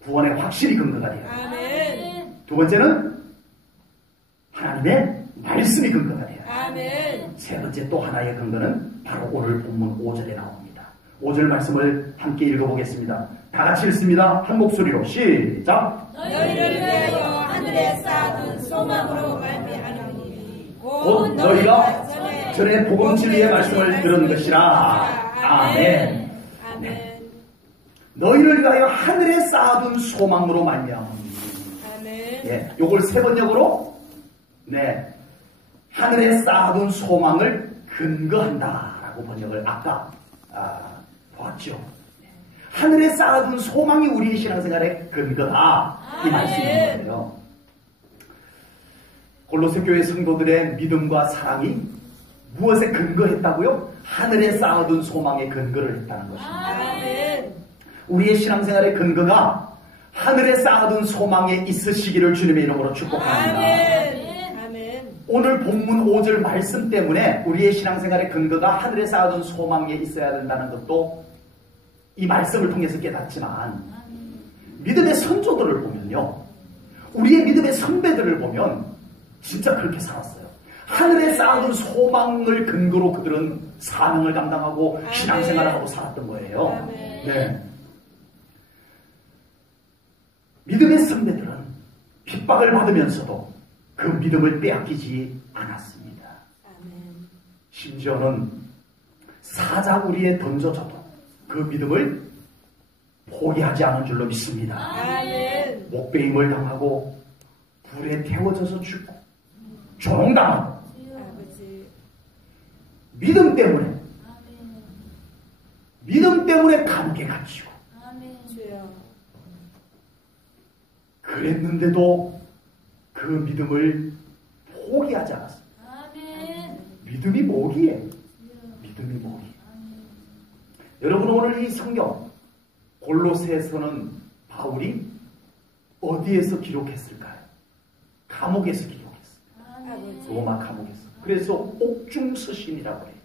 구원에 확실히 근거가 되어야 합니다. 아멘. 두 번째는 하나님의 말씀이 근거가 되어야 합니다. 아멘. 세 번째 또 하나의 근거는 바로 오늘 본문 5절에 나옵니다. 5절 말씀을 함께 읽어보겠습니다. 다 같이 읽습니다. 한 목소리로 시작. 너희를 위하여 하늘에 쌓아둔 소망으로 말미암으니 곧 너희가 전에 복음 진리의 말씀을 들은 것이라. 아멘. 아멘. 너희를 위하여 하늘에 쌓아둔 소망으로 말미암으니. 아멘. 예, 요걸 세 번역으로 하늘에 쌓아둔 소망을 근거한다라고 번역을 아까 보았죠. 하늘에 쌓아둔 소망이 우리의 신앙생활의 근거다 이 말씀인 거예요. 골로새 교회 성도들의 믿음과 사랑이 무엇에 근거했다고요? 하늘에 쌓아둔 소망에 근거를 했다는 것입니다. 아멘. 우리의 신앙생활의 근거가 하늘에 쌓아둔 소망에 있으시기를 주님의 이름으로 축복합니다. 아멘. 아멘. 오늘 본문 5절 말씀 때문에 우리의 신앙생활의 근거가 하늘에 쌓아둔 소망에 있어야 된다는 것도 이 말씀을 통해서 깨닫지만 믿음의 선조들을 보면요. 우리의 믿음의 선배들을 보면 진짜 그렇게 살았어요. 하늘에 쌓아둔 소망을 근거로 그들은 사명을 감당하고 신앙생활을 하고 살았던 거예요. 네. 믿음의 선배들은 핍박을 받으면서도 그 믿음을 빼앗기지 않았습니다. 아멘. 심지어는 사자구리에 던져져도 그 믿음을 포기하지 않은 줄로 믿습니다. 아멘. 목베임을 당하고 불에 태워져서 죽고 조롱당하고 아버지. 믿음 때문에 감옥에 갇히고 주여. 그랬는데도 그 믿음을 포기하지 않았습니다. 믿음이 뭐기에? 믿음이 뭐기에? 여러분 오늘 이 성경 골로새서는 바울이 어디에서 기록했을까요? 감옥에서 기록했어요. 아버지. 로마 감옥에서. 그래서 옥중서신이라고 해요.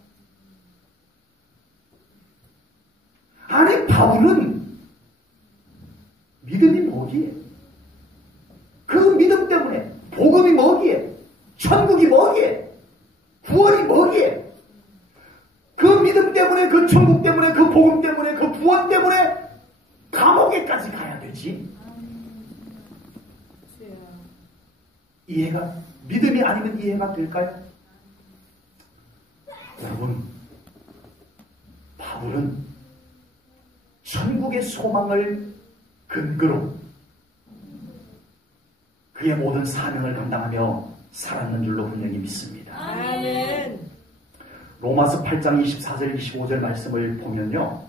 아니 바울은 믿음이 뭐기에? 그 믿음 때문에 복음이 뭐기에? 천국이 뭐기에? 구원이 뭐기에? 그 믿음 때문에 그 천국 때문에 그 복음 때문에 그 구원 때문에 감옥에까지 가야 되지. 주여. 이해가 믿음이 아니면 이해가 될까요? 여러분 바울은 천국의 소망을 근거로 그의 모든 사명을 감당하며 살았는 줄로 분명히 믿습니다. 아멘. 로마서 8장 24절 25절 말씀을 보면요.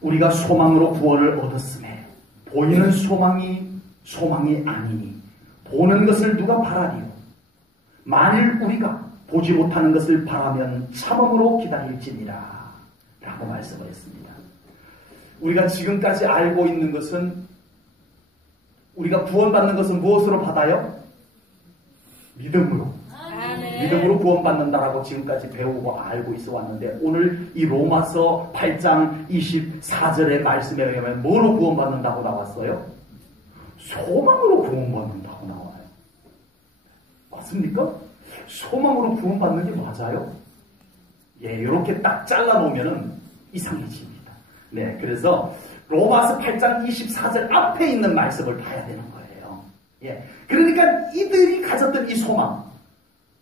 우리가 소망으로 구원을 얻었음에 보이는 소망이 아니니 보는 것을 누가 바라리요. 만일 우리가 보지 못하는 것을 바라면 참음으로 기다릴지니라 라고 말씀을 했습니다. 우리가 지금까지 알고 있는 것은 우리가 구원받는 것은 무엇으로 받아요? 믿음으로. 아멘. 믿음으로 구원받는다라고 지금까지 배우고 알고 있어 왔는데 오늘 이 로마서 8장 24절의 말씀에 의하면 뭐로 구원받는다고 나왔어요? 소망으로 구원받는다고 나와요. 맞습니까? 소망으로 구원받는 게 맞아요? 예, 이렇게 딱 잘라놓으면 이상해집니다. 네, 그래서 로마서 8장 24절 앞에 있는 말씀을 봐야 되는 거예요. 예, 그러니까 이들이 가졌던 이 소망,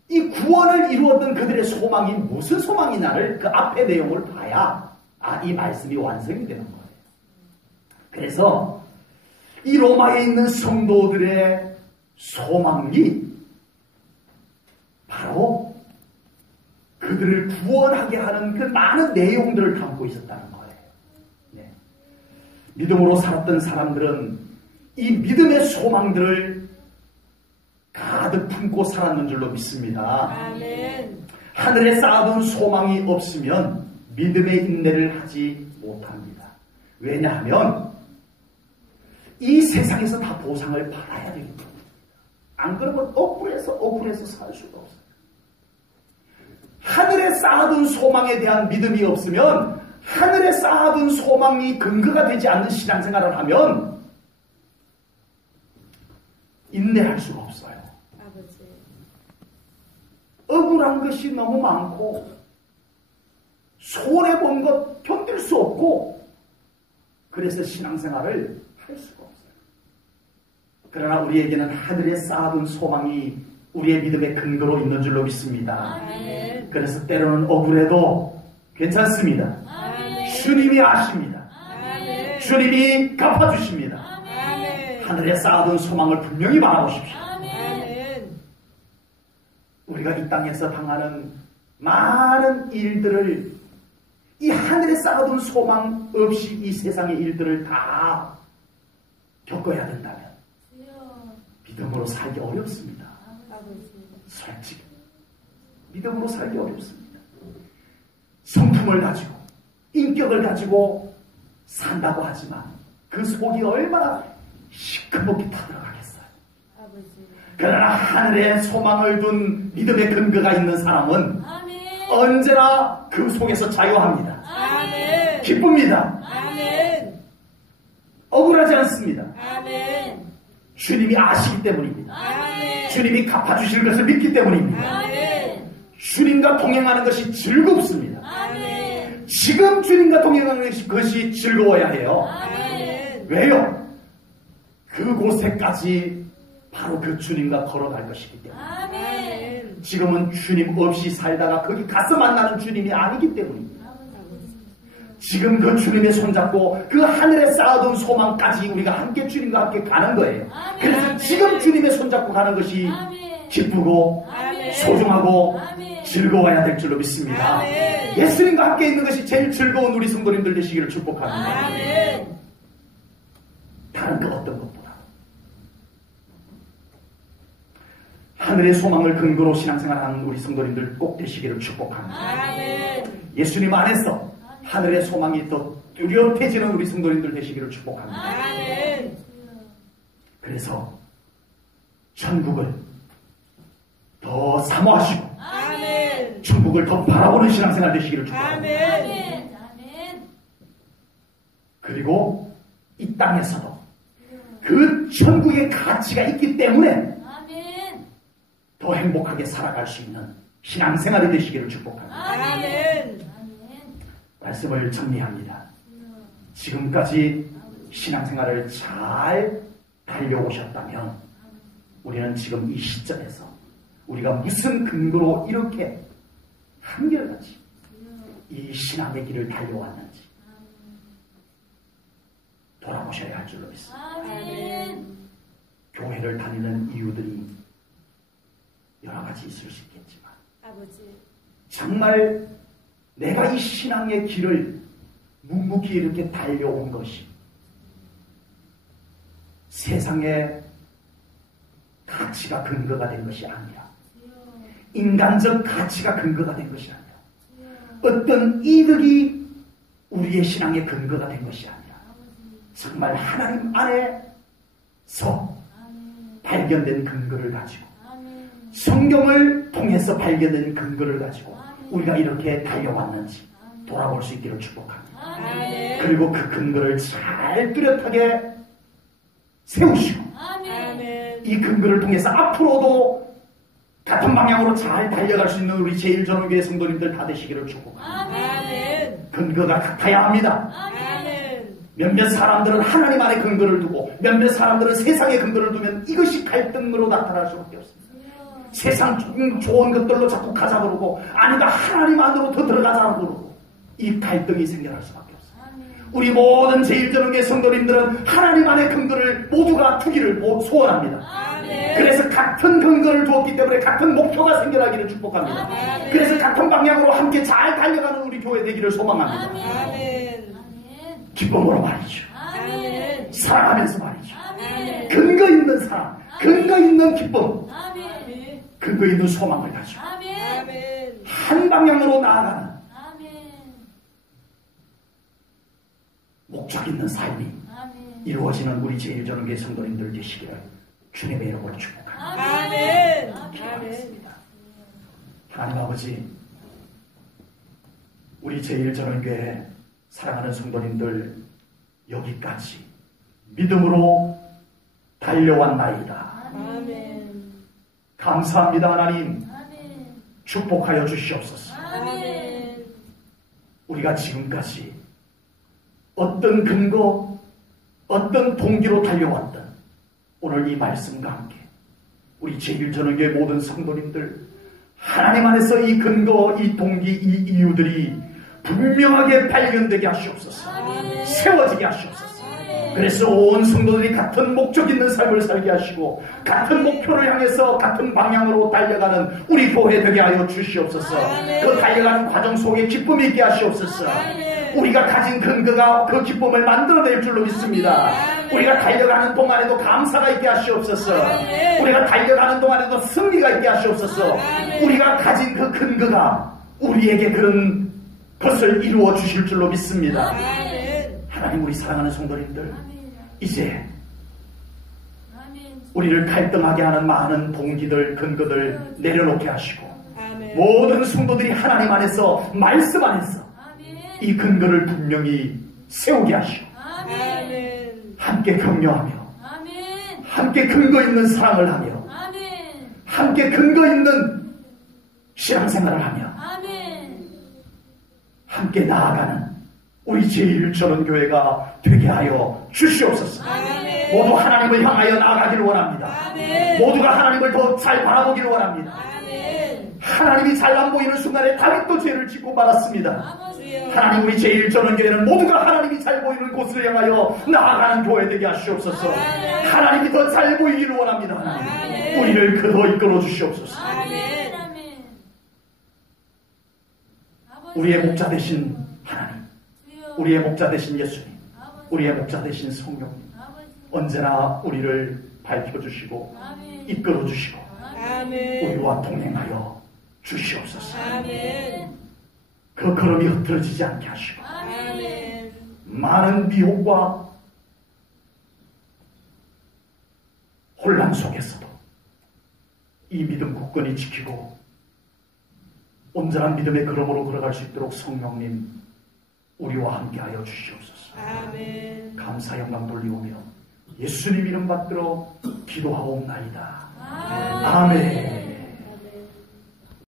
이 구원을 이루었던 그들의 소망이 무슨 소망이냐를 그 앞의 내용을 봐야 이 말씀이 완성이 되는 거예요. 그래서 이 로마에 있는 성도들의 소망이 바로 그들을 구원하게 하는 그 많은 내용들을 담고 있었다는 거예요. 네. 믿음으로 살았던 사람들은 이 믿음의 소망들을 가득 품고 살았는 줄로 믿습니다. 아멘. 하늘에 쌓아둔 소망이 없으면 믿음의 인내를 하지 못합니다. 왜냐하면 이 세상에서 다 보상을 받아야 되기 때문에 안 그러면 억울해서 살 수가 없어요. 하늘에 쌓아둔 소망에 대한 믿음이 없으면, 하늘에 쌓아둔 소망이 근거가 되지 않는 신앙생활을 하면 인내할 수가 없어요. 아버지. 억울한 것이 너무 많고 손해본 것 견딜 수 없고, 그래서 신앙생활을 할 수가 없어요. 그러나 우리에게는 하늘에 쌓아둔 소망이 우리의 믿음의 근거로 있는 줄로 믿습니다. 아멘. 그래서 때로는 억울해도 괜찮습니다. 아멘. 주님이 아십니다. 아멘. 주님이 갚아주십니다. 아멘. 하늘에 쌓아둔 소망을 분명히 바라보십시오. 아멘. 우리가 이 땅에서 당하는 많은 일들을, 이 하늘에 쌓아둔 소망 없이 이 세상의 일들을 다 겪어야 된다면 믿음으로 살기 어렵습니다. 아버지. 솔직히 믿음으로 살기 어렵습니다. 성품을 가지고 인격을 가지고 산다고 하지만 그 속이 얼마나 시커멓게 타들어가겠어요. 아버지. 그러나 하늘에 소망을 둔 믿음의 근거가 있는 사람은 아멘. 언제나 그 속에서 자유합니다. 아멘. 기쁩니다. 아멘. 억울하지 않습니다. 아멘. 주님이 아시기 때문입니다. 아멘. 주님이 갚아주실 것을 믿기 때문입니다. 아멘. 주님과 동행하는 것이 즐겁습니다. 아멘. 지금 주님과 동행하는 것이 즐거워야 해요. 아멘. 왜요? 그곳에까지 바로 그 주님과 걸어갈 것이기 때문에. 아멘. 지금은 주님 없이 살다가 거기 가서 만나는 주님이 아니기 때문입니다. 지금 그 주님의 손잡고 그 하늘에 쌓아둔 소망까지 우리가 함께 주님과 함께 가는 거예요. 그래서 지금 주님의 손잡고 가는 것이 기쁘고 아멘. 소중하고 아멘. 즐거워야 될 줄로 믿습니다. 아멘. 예수님과 함께 있는 것이 제일 즐거운 우리 성도님들 되시기를 축복합니다. 아멘. 다른 그 어떤 것보다 하늘의 소망을 근거로 신앙생활하는 우리 성도님들 꼭 되시기를 축복합니다. 아멘. 예수님 안에서 하늘의 소망이 더 뚜렷해지는 우리 성도님들 되시기를 축복합니다. 아멘. 그래서 천국을 더 사모하시고 아멘. 천국을 더 바라보는 신앙생활 되시기를 축복합니다. 아멘. 그리고 이 땅에서도 그 천국의 가치가 있기 때문에 더 행복하게 살아갈 수 있는 신앙생활이 되시기를 축복합니다. 아멘. 말씀을 정리합니다. 지금까지 신앙생활을 잘 달려오셨다면 우리는 지금 이 시점에서 우리가 무슨 근거로 이렇게 한결같이 이 신앙의 길을 달려왔는지 돌아보셔야 할 줄로 믿습니다. 아멘. 교회를 다니는 이유들이 여러 가지 있을 수 있겠지만 아버지. 정말 내가 이 신앙의 길을 묵묵히 이렇게 달려온 것이 세상의 가치가 근거가 된 것이 아니라 인간적 가치가 근거가 된 것이 아니라 어떤 이득이 우리의 신앙의 근거가 된 것이 아니라 정말 하나님 안에서 발견된 근거를 가지고 성경을 통해서 발견된 근거를 가지고 우리가 이렇게 달려왔는지 돌아볼 수 있기를 축복합니다. 아멘. 그리고 그 근거를 잘 뚜렷하게 세우시고 아멘. 이 근거를 통해서 앞으로도 같은 방향으로 잘 달려갈 수 있는 우리 제1전후교회 성도님들 다 되시기를 축복합니다. 아멘. 근거가 같아야 합니다. 아멘. 몇몇 사람들은 하나님 안에 근거를 두고 몇몇 사람들은 세상에 근거를 두면 이것이 갈등으로 나타날 수밖에 없습니다. 세상 좋은 것들로 자꾸 가자 그러고 아니다 하나님 안으로 더 들어가자 그러고 이 갈등이 생겨날 수밖에 없습니다. 우리 모든 제1전후교회 성도님들은 하나님 안의 근거를 모두가 두기를 소원합니다. 아멘. 그래서 같은 근거를 두었기 때문에 같은 목표가 생겨나기를 축복합니다. 아멘. 그래서 같은 방향으로 함께 잘 달려가는 우리 교회 되기를 소망합니다. 아멘. 기쁨으로 말이죠. 아멘. 사랑하면서 말이죠. 아멘. 근거 있는 사랑, 근거 있는 기쁨, 아멘. 근거 있는 소망을 가지고 아멘. 한 방향으로 나아가는 아멘. 목적 있는 삶이 아멘. 이루어지는 우리 제1전후교회 성도님들 되시기를 주님의 이름으로 축복합니다. 아멘. 아멘. 하나님 아버지, 우리 제1전원교회 사랑하는 성도님들 여기까지 믿음으로 달려왔나이다. 아멘. 감사합니다. 하나님 축복하여 주시옵소서. 아멘. 우리가 지금까지 어떤 근거, 어떤 동기로 달려왔던 오늘 이 말씀과 함께 우리 제1전원교회 모든 성도님들 하나님 안에서 이 근거, 이 동기, 이 이유들이 분명하게 발견되게 하시옵소서. 아멘. 세워지게 하시옵소서. 아멘. 그래서 온 성도들이 같은 목적 있는 삶을 살게 하시고 같은 목표를 향해서 같은 방향으로 달려가는 우리 교회 되게 하여 주시옵소서. 아멘. 그 달려가는 과정 속에 기쁨이 있게 하시옵소서. 아멘. 우리가 가진 근거가 그 기쁨을 만들어낼 줄로 믿습니다. 아멘. 우리가 달려가는 동안에도 감사가 있게 하시옵소서. 아멘. 우리가 달려가는 동안에도 승리가 있게 하시옵소서. 아멘. 우리가 가진 그 근거가 우리에게 그런 것을 이루어 주실 줄로 믿습니다. 아멘. 하나님, 우리 사랑하는 성도님들 이제 우리를 갈등하게 하는 많은 동기들, 근거들 내려놓게 하시고 아멘. 모든 성도들이 하나님 안에서, 말씀 안에서 이 근거를 분명히 세우게 하시고 아멘. 함께 격려하며 함께 근거 있는 사랑을 하며 함께 근거 있는 신앙생활을 하며 함께 나아가는 우리 제1전원교회가 되게 하여 주시옵소서. 아멘. 모두 하나님을 향하여 나아가기를 원합니다. 아멘. 모두가 하나님을 더 잘 바라보기를 원합니다. 아멘. 하나님이 잘 안 보이는 순간에 다윗도 죄를 짓고 말았습니다. 주여. 하나님, 우리 제1전원교회는 모두가 하나님이 잘 보이는 곳을 향하여 나아가는 교회 되게 하시옵소서. 아멘. 하나님이 더 잘 보이기를 원합니다. 하나님, 아멘. 우리를 그더 이끌어 주시옵소서. 아멘. 우리의 목자 되신 하나님, 우리의 목자 되신 예수님, 우리의 목자 되신 성령님, 언제나 우리를 밝혀주시고 이끌어주시고 아멘. 우리와 동행하여 주시옵소서. 아멘. 그 걸음이 흐트러지지 않게 하시고 아멘. 많은 미혹과 혼란 속에서도 이 믿음 굳건히 지키고 온전한 믿음의 걸음으로 걸어갈 수 있도록 성령님 우리와 함께하여 주시옵소서. 아멘. 감사 영광 돌리오며 예수님 이름 받들어 기도하옵나이다. 아멘.